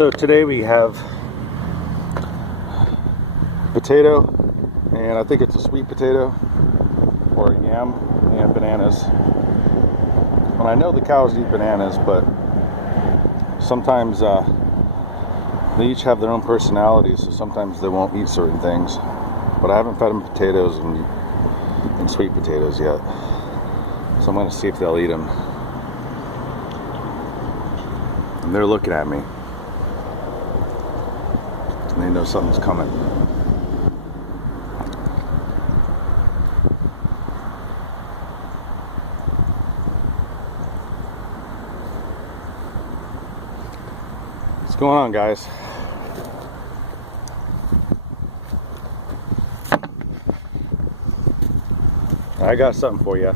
So today we have potato, and I think it's a sweet potato or a yam, and bananas. And I know the cows eat bananas, but sometimes they each have their own personalities, so sometimes they won't eat certain things. But I haven't fed them potatoes and sweet potatoes yet, so I'm going to see if they'll eat them. And they're looking at me. And they know something's coming. What's going on, guys? I got something for you.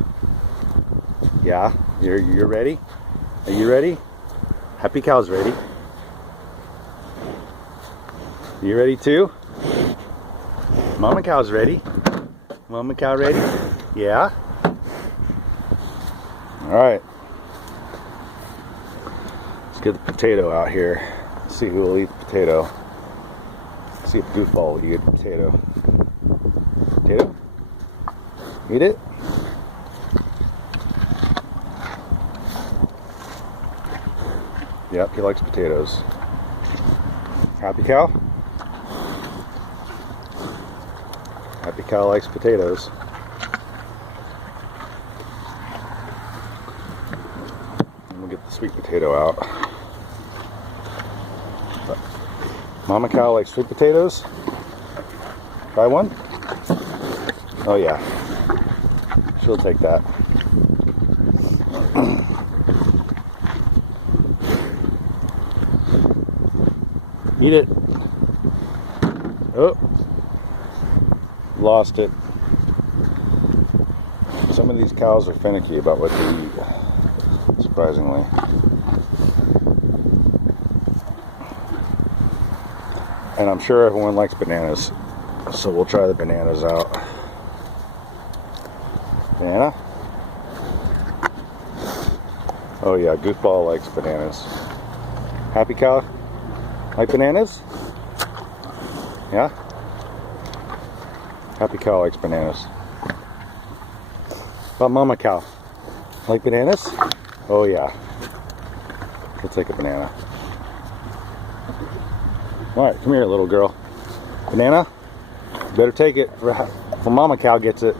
Yeah, you're ready? Are you ready? Happy Cow's ready. You ready too? Mama Cow's ready. Mama Cow ready? Yeah? Alright. Let's get the potato out here. Let's see who will eat the potato. Let's see if Goofball will eat the potato. Potato? Eat it? Yep, he likes potatoes. Happy Cow? Happy Cow likes potatoes. And we'll get the sweet potato out. Mama Cow likes sweet potatoes. Try one? Oh yeah. She'll take that. Eat it. Oh. Lost it. Some of these cows are finicky about what they eat, surprisingly. And I'm sure everyone likes bananas, so we'll try the bananas out. Banana? Oh yeah, Goofball likes bananas. Happy Cow? Like bananas? Yeah? Happy Cow likes bananas. How about Mama Cow? Like bananas? Oh yeah. We'll take a banana. Alright, come here, little girl. Banana? You better take it for Mama Cow gets it.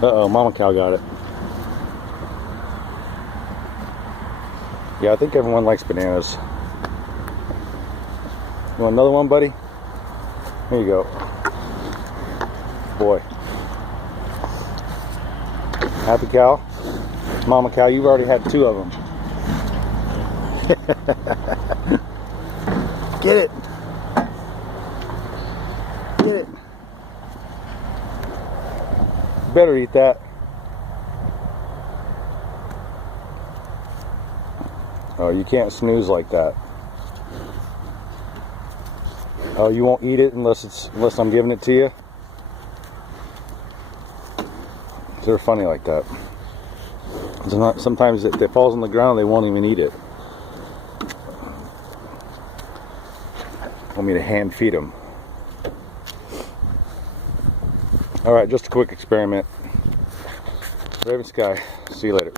Uh-oh, Mama Cow got it. Yeah, I think everyone likes bananas. You want another one, buddy? Here you go. Boy. Happy Cow? Mama Cow, you've already had 2 of them. Get it! Get it! You better eat that. Oh, you can't snooze like that. Oh, you won't eat it unless I'm giving it to you? They're funny like that. Sometimes if it falls on the ground, they won't even eat it. Want me to hand feed them. Alright, just a quick experiment. RavenSky, see you later.